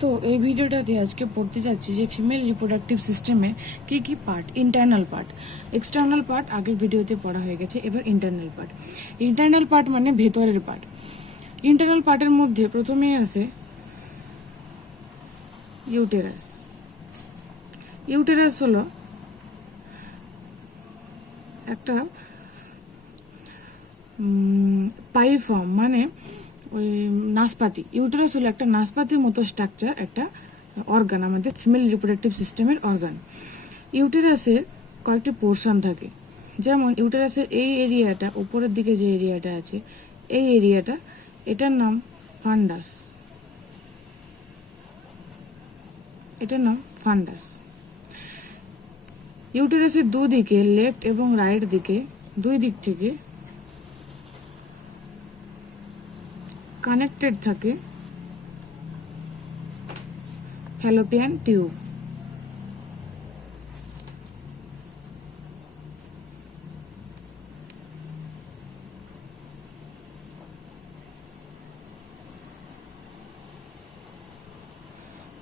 তো এই ভিডিওটাতে আজকে পড়তে যাচ্ছি যে ফিমেল রিপ্রোডাক্টিভ সিস্টেমে কি কি part, internal part, external part আগের ভিডিওতে পড়া হয়ে গেছে। এবার ইন্টারনাল পার্ট। ইন্টারনাল পার্ট মানে ভেতরের পার্ট। ইন্টারনাল পার্টের মধ্যে প্রথমেই আছে ইউটেরাস। ইউটেরাস হলো একটা পাইফর্ম, মানে ওই নাশপাতি। ইউটেরাস হলো একটা নাশপাতির মতো স্ট্রাকচার, একটা অর্গান, আমাদের ফিমেল রিপ্রোডাক্টিভ সিস্টেমের অর্গান। ইউটেরাসের কয়েকটি পোর্শন থাকে, যেমন ইউটেরাসের এই এরিয়াটা, উপরের দিকে যে এরিয়াটা আছে, এই এরিয়াটা, এটার নাম ফান্ডাস। এটার নাম ফান্ডাস। ইউটেরাসের দুদিকে, লেফট এবং রাইট দিকে, দুই দিক থেকে কানেক্টেড থাকে ফ্যালোপিয়ান টিউব।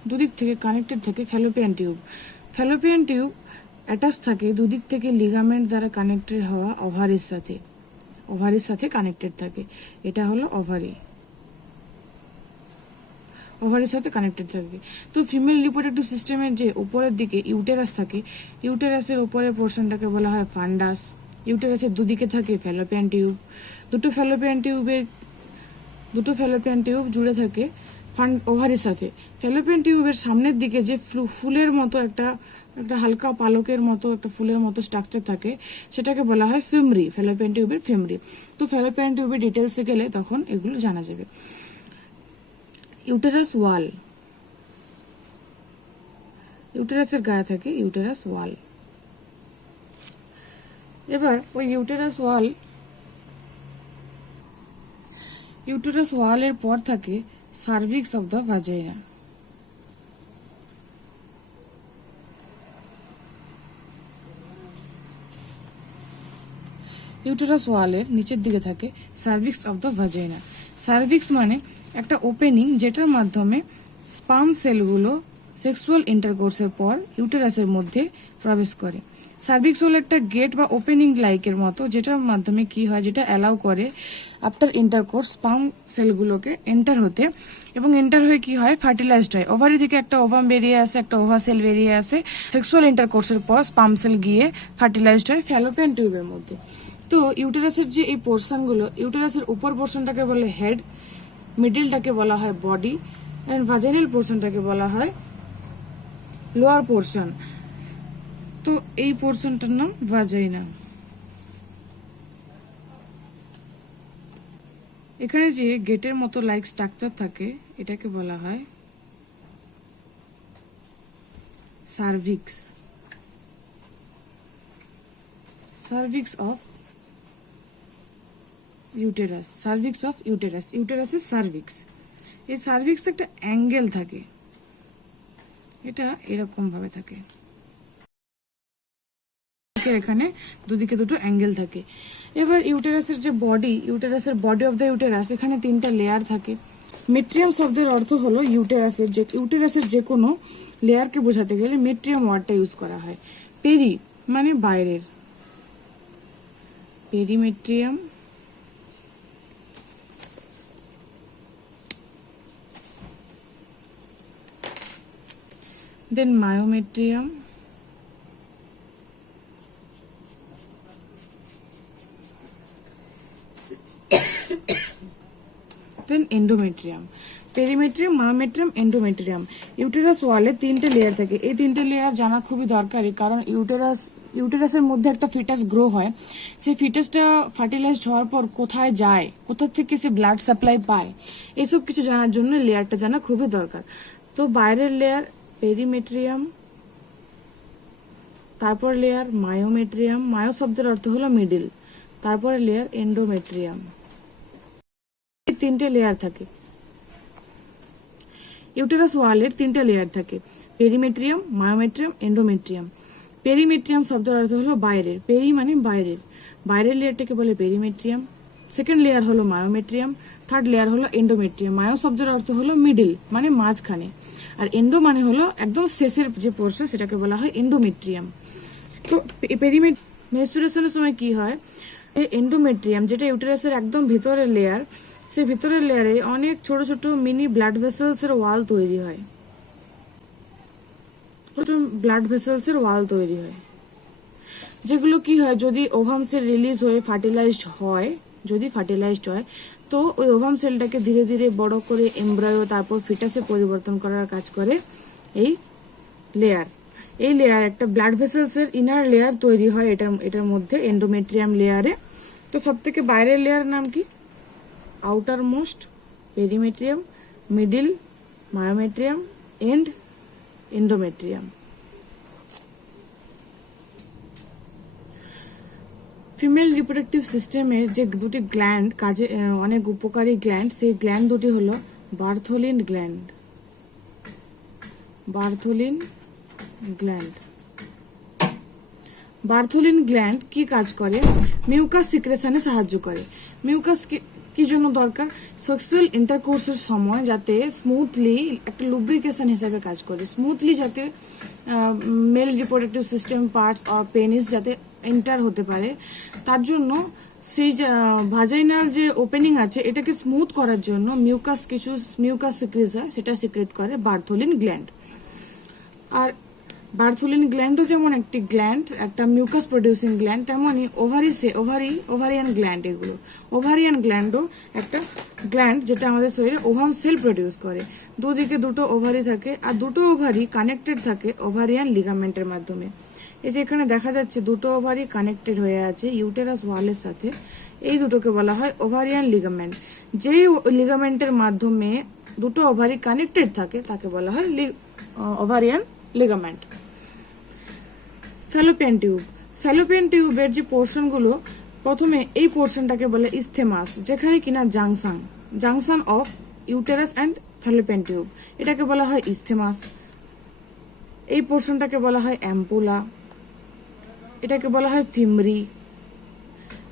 দুদিক থেকে কানেক্টেড থাকে Fallopian tube. Fallopian tube attach থাকে দুদিক থেকে লিগামেন্ট দ্বারা কানেক্টেড হওয়া ওভারির সাথে। ওভারির সাথে কানেক্টেড থাকে, এটা হলো ওভারি। ওভারির সাথে কানেক্টেড থাকে। তো ফিমেল রিপ্রোডাক্টিভ সিস্টেমের যে উপরের দিকে ইউটেরাস থাকে, ইউটেরাসের উপরের পোর্শনটাকে বলা হয় ফান্ডাস। ইউটেরাসের দুদিকে থাকে ফ্যালোপিয়ান টিউব। দুটো ফ্যালোপিয়ান টিউব জুড়ে থাকে ওভারির সাথে। ফ্যালোপিয়ান টিউবের সামনের দিকে যে ফুলের মতো একটা হালকা পালকের মতো একটা ফুলের মতো স্ট্রাকচার থাকে, সেটাকে বলা হয় ফিমরি, ফ্যালোপিয়ান টিউবের ফিমরি। তো ফ্যালোপিয়ান টিউবের ডিটেলসে গেলে তখন এগুলো জানা যাবে। ইউটেরাস ওয়াল, ইউটেরাসের গায়ে থাকে ইউটেরাস ওয়াল। এবার ওই ইউটেরাস ওয়ালের পর থাকে সার্ভিক্স অফ দ্য ভাজাইনা। ইউটেরাস ওয়ালের নিচের দিকে থাকে সার্ভিক্স অফ দ্য ভাজাইনা। সার্ভিক্স মানে একটা ওপেনিং, যেটার মাধ্যমে স্পার্ম সেলগুলো সেক্সুয়াল ইন্টারকোর্সের পর ইউটেরাসের মধ্যে প্রবেশ করে। সার্ভিক্স হলো একটা গেট বা ওপেনিং লাইকের মতো, যেটার মাধ্যমে কি হয়, যেটা অ্যালাউ করে আফটার ইন্টারকোর্স স্পার্ম সেলগুলোকে এন্টার হতে, এবং এন্টার হয়ে কি হয়, ফার্টিলাইজড হয়। ওভারি থেকে একটা ওভাম বেরিয়ে আসে, একটা ওভা সেল বেরিয়ে আসে। সেক্সুয়াল ইন্টারকোর্সের পর স্পার্ম সেল গিয়ে ফার্টিলাইজড হয় ফ্যালোপিয়ান টিউবের মধ্যে। তো ইউটেরাসের যে এই পোর্শনগুলো, ইউটেরাসের উপর পোর্শনটাকে বলে হেড, মিডিলটাকে বলা হয় বডি, এন্ড ভাজাইনাল পোর্শনটাকে বলা হয় লোয়ার পোর্শন। তো এই পোর্শনটার নাম ভাজাইনা। এখানে যে গেটের মতো লাইক স্ট্রাকচার থাকে, এটাকে বলা হয় cervix. Cervix of uterus, cervix of uterus, ইউটেরাসের সার্ভিক্স। এই সার্ভিক্স একটা অ্যাঙ্গেল থাকে, এটা এরকম ভাবে থাকে, এখানে দুদিকে দুটো অ্যাঙ্গেল থাকে। এবার ইউটেরাসের যে বডি, ইউটেরাসের বডি অফ দ্য ইউটেরাস, এখানে তিনটা লেয়ার থাকে। মেট্রিয়াম শব্দের অর্থ হলো ইউটেরাসের যে কোনো লেয়ারকে বোঝাতে গেলে মেট্রিয়াম ওয়ার্ডটা ইউজ করা হয়। পেরি মানে বাইরের, perimetrium. Then myometrium, then endometrium. Perimetrium, myometrium, endometrium. Uterus ওয়ালে তিনটে লেয়ার থাকে। এই তিনটে লেয়ার জানা খুবই দরকারি, কারণ ইউটেরাসের মধ্যে একটা ফিটাস গ্রো হয়। সেই ফিটাসটা ফার্টিলাইজড হওয়ার পর কোথায় যায়, কোথা থেকে সে ব্লাড সাপ্লাই পায়, এসব কিছু জানার জন্য লেয়ারটা জানা খুবই দরকার। তো বাইরের লেয়ার পেরিমেট্রিয়াম, তারপর লেয়ার মায়োমেট্রিয়াম, মায়ো শব্দের অর্থ হলো মিডিল, তারপরে লেয়ার এন্ডোমেট্রিয়াম। এই তিনটে লেয়ার থাকে। ইউটেরাস ওয়ালের তিনটে লেয়ার থাকে, পেরিমেট্রিয়াম, মায়োমেট্রিয়াম, এন্ডোমেট্রিয়াম। পেরিমেট্রিয়াম শব্দের অর্থ হলো বাইরের, পেরি মানে বাইরের লেয়ারটাকে বলে পেরিমেট্রিয়াম। সেকেন্ড লেয়ার হলো মায়োমেট্রিয়াম, থার্ড লেয়ার হলো এন্ডোমেট্রিয়াম। মায়ো শব্দের অর্থ হলো মিডিল, মানে মাঝখানে। আর এন্ডো মানে হলো একদম শেষের যে পোর্শন, সেটাকে বলা হয় এন্ডোমেট্রিয়াম। তো মেনস্ট্রুয়েশনের সময় কি হয়, এন্ডোমেট্রিয়াম যেটা ইউটেরাসের একদম ভিতরের লেয়ার, সেই ভিতরের লেয়ারে অনেক ছোট ছোট মিনি ব্লাড ভেসেলসের ওয়াল তৈরি হয়, ছোট ব্লাড ভেসেলসের ওয়াল তৈরি হয়, যেগুলো কি হয়, যদি ওভাম সেল রিলিজ হয়ে ফার্টিলাইজড হয়, যদি ফার্টিলাইজড হয়, তো ওই ওভাম সেলটাকে ধীরে ধীরে বড় করে এমব্রায়ো, তারপর ফিটাসে পরিবর্তন করার কাজ করে এই লেয়ার। এই লেয়ার একটা ব্লাড ভেসেলসের ইনার লেয়ার তৈরি হয় এটার মধ্যে, এন্ডোমেট্রিয়াম লেয়ারে। তো সব থেকে বাইরের লেয়ার নাম কি, outermost perimetrium, middle myometrium, and endometrium. Female reproductive সিস্টেমের যে দুটি গ্ল্যান্ড, কাজে অনেক উপকারী গ্ল্যান্ড, সেই গ্ল্যান্ড দুটি হলো Bartholin gland, Bartholin gland. Bartholin gland কি কাজ করে, মিউকাস সিক্রেশনে সাহায্য করে। মিউকাস কি জন্য দরকার, সেক্সুয়াল ইন্টারকোর্সের সময় যাতে স্মুথলি একটা লুব্রিকেশন হিসেবে কাজ করে, স্মুথলি যাতে মেল রিপ্রোডাক্টিভ সিস্টেম পার্টস আর পেনিস যাতে এন্টার হতে পারে, তার জন্য সেই ভাজাইনাল যে ওপেনিং আছে এটাকে স্মুথ করার জন্য মিউকাস সিক্রিজ হয়, সেটা সিক্রেট করে বার্থোলিন গ্ল্যান্ড। আর বার্থোলিন গ্ল্যান্ডও যেমন একটি গ্ল্যান্ড, একটা মিউকাস প্রডিউসিং গ্ল্যান্ড, তেমনই ওভারিয়ান গ্ল্যান্ড, এগুলো ওভারিয়ান গ্ল্যান্ডও একটা গ্ল্যান্ড যেটা আমাদের শরীরে ওভাম সেল প্রডিউস করে। দুদিকে দুটো ওভারি থাকে, আর দুটো ওভারি কানেক্টেড থাকে ওভারিয়ান লিগামেন্টের মাধ্যমে। এই যে এখানে দেখা যাচ্ছে দুটো ওভারি কানেক্টেড হয়ে আছে ইউটেরাস ওয়ালের সাথে, এই দুটোকে বলা হয় ওভারিয়ান লিগামেন্ট। যেই লিগামেন্টের মাধ্যমে দুটো ওভারি কানেক্টেড থাকে তাকে বলা হয় ovarian ligament. Fallopian tube, Fallopian টিউবের যে পোর্শনগুলো, প্রথমে এই পোর্শনটাকে বলে ইস্থেমাস, যেখানে কিনা junction of uterus and Fallopian tube, এটাকে বলা হয় ইস্থেমাস। এই পোর্শনটাকে বলা হয় অ্যাম্পুলা, এটাকে বলা হয় ফিমরি।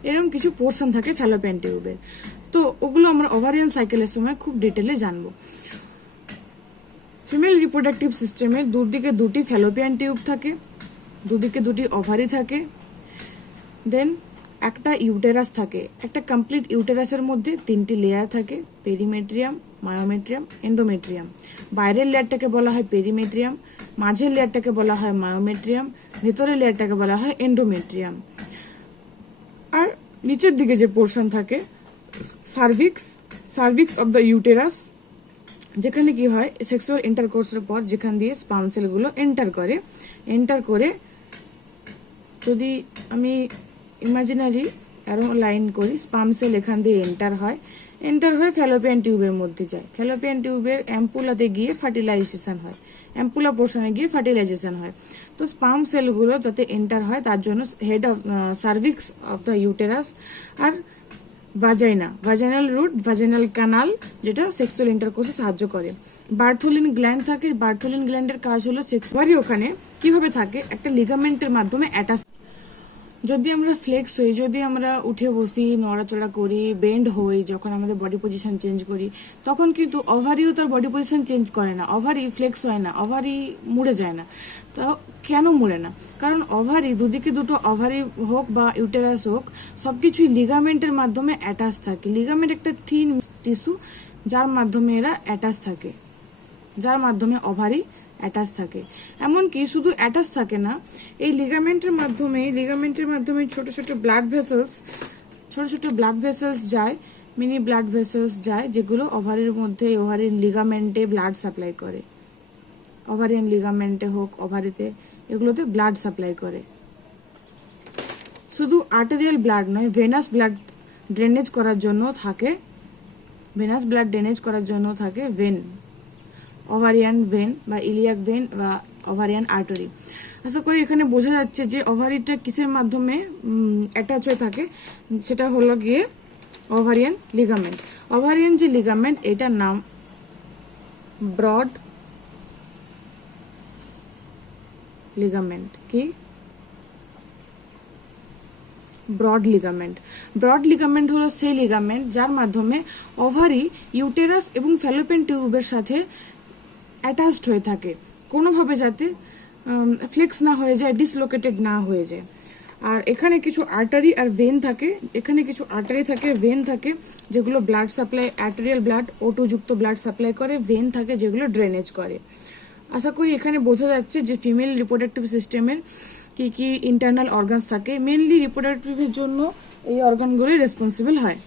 এরকম কিছু পোর্শন থাকে ফ্যালোপিয়ান টিউবের, তো ওগুলো আমরা ওভারিয়ান সাইকেলের সময় খুব ডিটেলে জানবো। ফিমেল রিপ্রোডাক্টিভ সিস্টেমের দুদিকে দুটি ফ্যালোপিয়ান টিউব থাকে, দুদিকে দুটি ওভারি থাকে, দেন একটা ইউটেরাস থাকে। একটা কমপ্লিট ইউটেরাসের মধ্যে তিনটি লেয়ার থাকে, পেরিমেট্রিয়াম, মায়োমেট্রিয়াম, এন্ডোমেট্রিয়াম। বাইরের লেয়ারটাকে বলা হয় পেরিমেট্রিয়াম, মাঝের লেয়ারটাকে বলা হয় মায়োমেট্রিয়াম, ভেতরের লেয়ারটাকে বলা হয় এন্ডোমেট্রিয়াম। আর নিচের দিকে যে পোর্শন থাকে সার্ভিক্স অফ দ্য ইউটেরাস, যেখানে কি হয়, সেক্সুয়াল ইন্টারকোর্সের পর যেখান দিয়ে স্পার্ম সেলগুলো এন্টার করে, যদি আমি ইমাজিনারি অ্যারো লাইন করি, স্পার্ম সেল এখান দিয়ে এন্টার হয় ফ্যালোপিয়ান টিউবের মধ্যে যায়, ফ্যালোপিয়ান টিউবের অ্যাম্পুলাতে গিয়ে ফার্টিলাইজেশন হয়, অ্যাম্পুলা পোর্শনে গিয়ে ফার্টিলাইজেশন হয়। তো স্পার্ম সেলগুলো যাতে এন্টার হয় তার জন্য head of cervix of the uterus আর ভাজাইনাল রুট, ভাজাইনাল কানাল, যেটা সেক্সুয়াল ইন্টারকোর্সে সাহায্য করে। বার্থোলিন গ্ল্যান্ড থাকে, বার্থোলিন গ্ল্যান্ডের কাজ হলো সেক্সুয়ালি ওখানে কিভাবে থাকে, একটা লিগামেন্টের মাধ্যমে অ্যাটাচ। যদি আমরা ফ্লেক্স হই, যদি আমরা উঠে বসি, নড়াচড়া করি, বেন্ড হই, যখন আমাদের বডি পজিশন চেঞ্জ করি, তখন কিন্তু ওভারিও তার বডি পজিশন চেঞ্জ করে না, ওভারি ফ্লেক্স হয় না, ওভারি মুড়ে যায় না। তো কেন মুড়ে না, কারণ ওভারি দুদিকে দুটো ওভারি হোক বা ইউটেরাস হোক, সবকিছুই লিগামেন্টের মাধ্যমে অ্যাটাচ থাকে। লিগামেন্ট একটা থিন টিস্যু যার মাধ্যমে এরা অ্যাটাচ থাকে, যার মাধ্যমে ওভারি অ্যাটাচ থাকে। এমনকি শুধু অ্যাটাচ থাকে না, এই লিগামেন্টের মাধ্যমে ছোট ছোট ব্লাড ভেসেলস যায়, মিনি ব্লাড ভেসেলস যায়, যেগুলো ওভারির মধ্যে ওভারির লিগামেন্টে ব্লাড সাপ্লাই করে, ওভারিয়ান লিগামেন্টে হোক ওভারিতে, এগুলোতে ব্লাড সাপ্লাই করে। শুধু আর্টেরিয়াল ব্লাড নয়, ভেনাস ব্লাড ড্রেনেজ করার জন্য থাকে ভেন, ওভারিয়ান ভেন বা ইলিয়াক ভেন বা ওভারিয়ান আর্টারি। আশা করি এখানে বোঝা যাচ্ছে যে ওভারিটা কিসের মাধ্যমে অ্যাটাচ হয়ে থাকে, সেটা হলো গিয়ে ওভারিয়ান লিগামেন্ট। ওভারিয়ান যে লিগামেন্ট, এটার নাম ব্রড লিগামেন্ট। কি? ব্রড লিগামেন্ট হলো সেই লিগামেন্ট যার মাধ্যমে ওভারি ইউটেরাস এবং ফ্যালোপিয়ান টিউবের সাথে অ্যাটাচড হয়ে থাকে, কোনোভাবে যাতে ফ্লেক্স না হয়ে যায়, ডিসলোকেটেড না হয়ে যায়। আর এখানে কিছু আর্টারি আর ভেন থাকে, এখানে কিছু আর্টারি থাকে, ভেন থাকে যেগুলো blood supply, arterial blood O2 যুক্ত ব্লাড সাপ্লাই করে, ভেন থাকে যেগুলো ড্রেনেজ করে। আশা করি এখানে বোঝা যাচ্ছে যে ফিমেল রিপ্রোডাক্টিভ সিস্টেমের কি কি ইন্টারনাল অর্গানস থাকে। মেনলি রিপ্রোডাক্টিভের জন্য এই অর্গানগুলোই রেসপন্সিবল হয়।